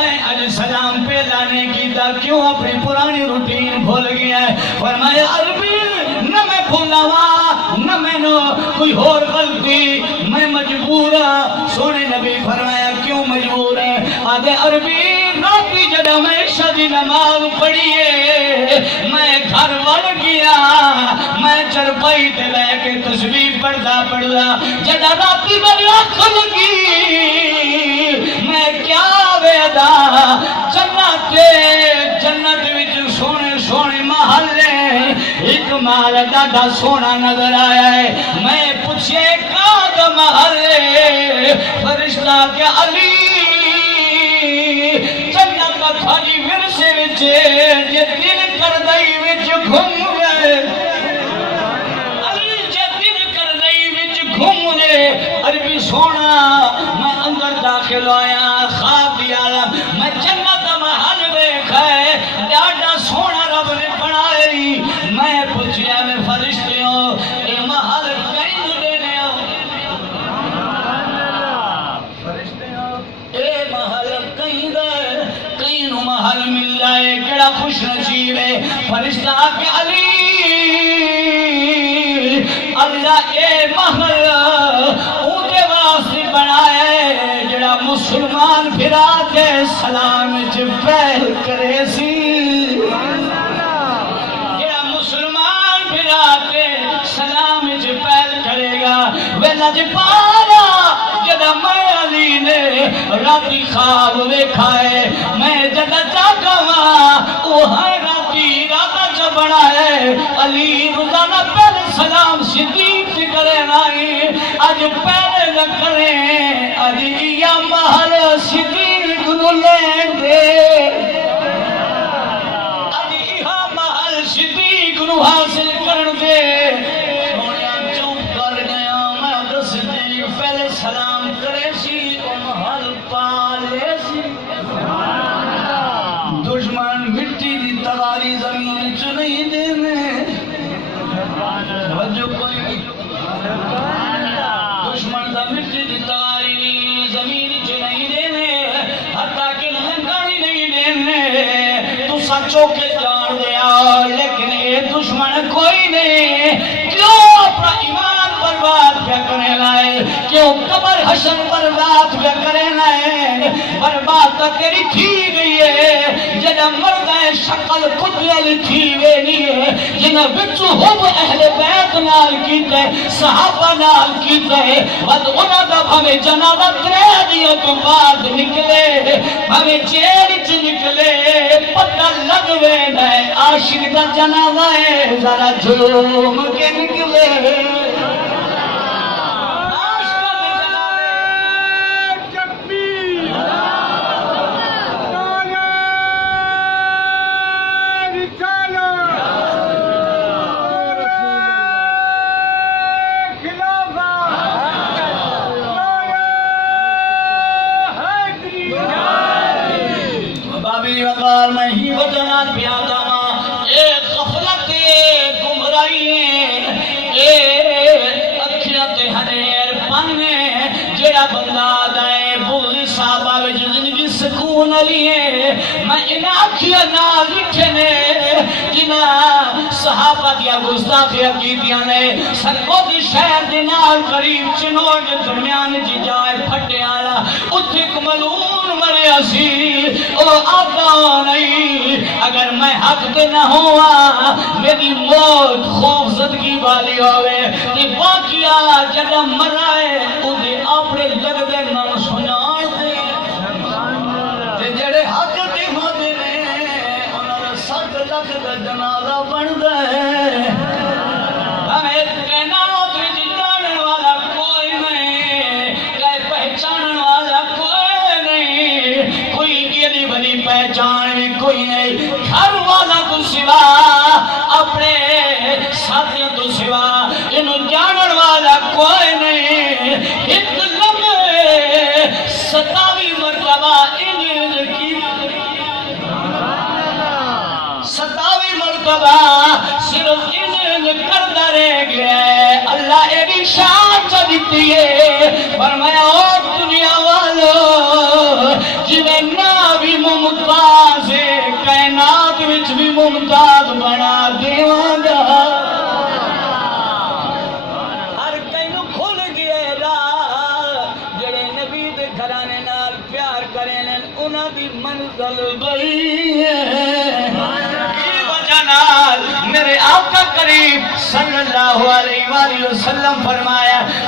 تین اج سلام پہ لانے کی تا کیوں اپنی پرانی روٹین بھول گیا ہے؟ فرمایا عربی نہ میں بھولاوا نہ میں نو کوئی اور غلطی، میں مجبور ہاں۔ سونے نبی فرمایا کیوں مجبور ہے؟ آدھے عربی راتی جڑا میں عشاء دی نماز پڑھیے میں گھر وڑ گیا، میں چرپائی تے لے کے تسبیح پڑھدا جڑا راتی میری آنکھ لگی میں کیا ویدا جنت وچ سونے سونے محلے ایک محل ڈاڈا سونا نظر آیا ہے۔ میں پوچھے کا محل ہے؟ فرشتہ کہ علی جنت کا تھاجی ورثے وچ جے دل کردئی وچ گھوم گئے، علی جے دل کردئی وچ گھوم گئے۔ عربی سونا میں اندر داخل ہویا خواب دی عالم میں جنت دا محل دیکھا ہے، ڈاڈا سونا رب نے بنائی۔ میں پوچھیا میں فرشتیوں اے محل کہیں دینے ہو؟ فرشتیوں اے محل کہیں دے کہیں نو محل مل جائے کیڑا خوش نصیب ہے۔ فرشتہ کہ علی اللہ اے محل اونتے واسطے بنائے جڑا مسلمان پھرا کے سلام وچ پہل کرے سی، جڑا مسلمان پھرا کے سلام وچ پہل کرے گا۔ ویلا جی پارا جڑا میں علی نے راتی خواب ویکھا ہے، میں جڑا جاگا وہ ہے راتی راتا جو بنا ہے علی روزانہ پہلے سلام صدیق سے کرے نائی آج پہلے نہ کریں آج یا محل صدیق نو لین دے، آج یا محل صدیق نو حاصل کرن دے۔ سونیا چوپ کر گیا میں تو صدیق پہلے سلام کرے سی او محل پالے سی۔ دشمن مٹی دی تغاری زمین چ نہیں دینے، وجہ کوئی دشمن دا مٹی دی تغاری زمین چ نہیں دینے، حتیٰ کہ لنگانی نہیں دینے۔ تو سچو کے جان دیا لیکن اے دشمن کوئی نہیں، کیوں اپنا ایمان برباد پہ کرنے لائے، کیوں قبر حشر برباد پہ کرنے لائے؟ برباد تو تیری تھی گئی ہے جنہ مردہ شکل قدل تھی وینی ہے، جنہ بچو ہم اہل بیت نال کیتے صحابہ نال کیتے ود انہ دا ہمیں جنازہ ترے دیا تو بعد نکلے ہمیں جیل چ نکلے پتہ لگوے نئے عاشق دا جنازہ ہے ذرا جھوم کے نکلے۔ میں ہی وجنات بیادا ماں اے غفلت اے گمرائی اے اکھیات ہنیر پانے جڑا بندہ دائے بغض صحابہ وچ زندگی سکون لیے میں انہاں اکھیاں نال لکھنے جنہاں صحابہ دیا گستاخیاں کیتیاں نے سرکو دی شہر دے نال قریب چنوڑ کے درمیان جی جائے پھٹے آلا اتھے کملون مریا سی او آقا نہیں اگر میں حق دے نہ ہوا میری موت خوف زدگی والی ہوئے کہ باقیہ جگہ مرائے انہیں اپنے لگ دے نام سنائے دے جڑے حق دے ہوتے نے انہوں 7 لاکھ کا جنازہ بن دے ہمیں کہنا ہوتے جانے والا کوئی نہیں کہ پہچان والا کوئی نہیں کوئی یہ بڑی پہچان کوئی نہیں گھر والا تو سوا اپنے ساتھیوں تو سوا انہوں جانن والا کوئی نہیں ایک لمحے 27 مرتبہ انہیں کی 27 مرتبہ صرف انہیں کردہ رہ گئے اللہ ایڈی شان چلیتی ہے فرمایا اور دنیا والو جنہیں نہ بھی ممتاز ہے کائنات وچ بھی ممتاز بنا دیواں گا ہر کینو کھل گیا راہ جڑے نبی دے گھرانے نال پیار کریں انہاں دی منزل بئی ہے کی وجہ نال میرے آقا کریم صلی اللہ علیہ وآلہ وسلم فرمایا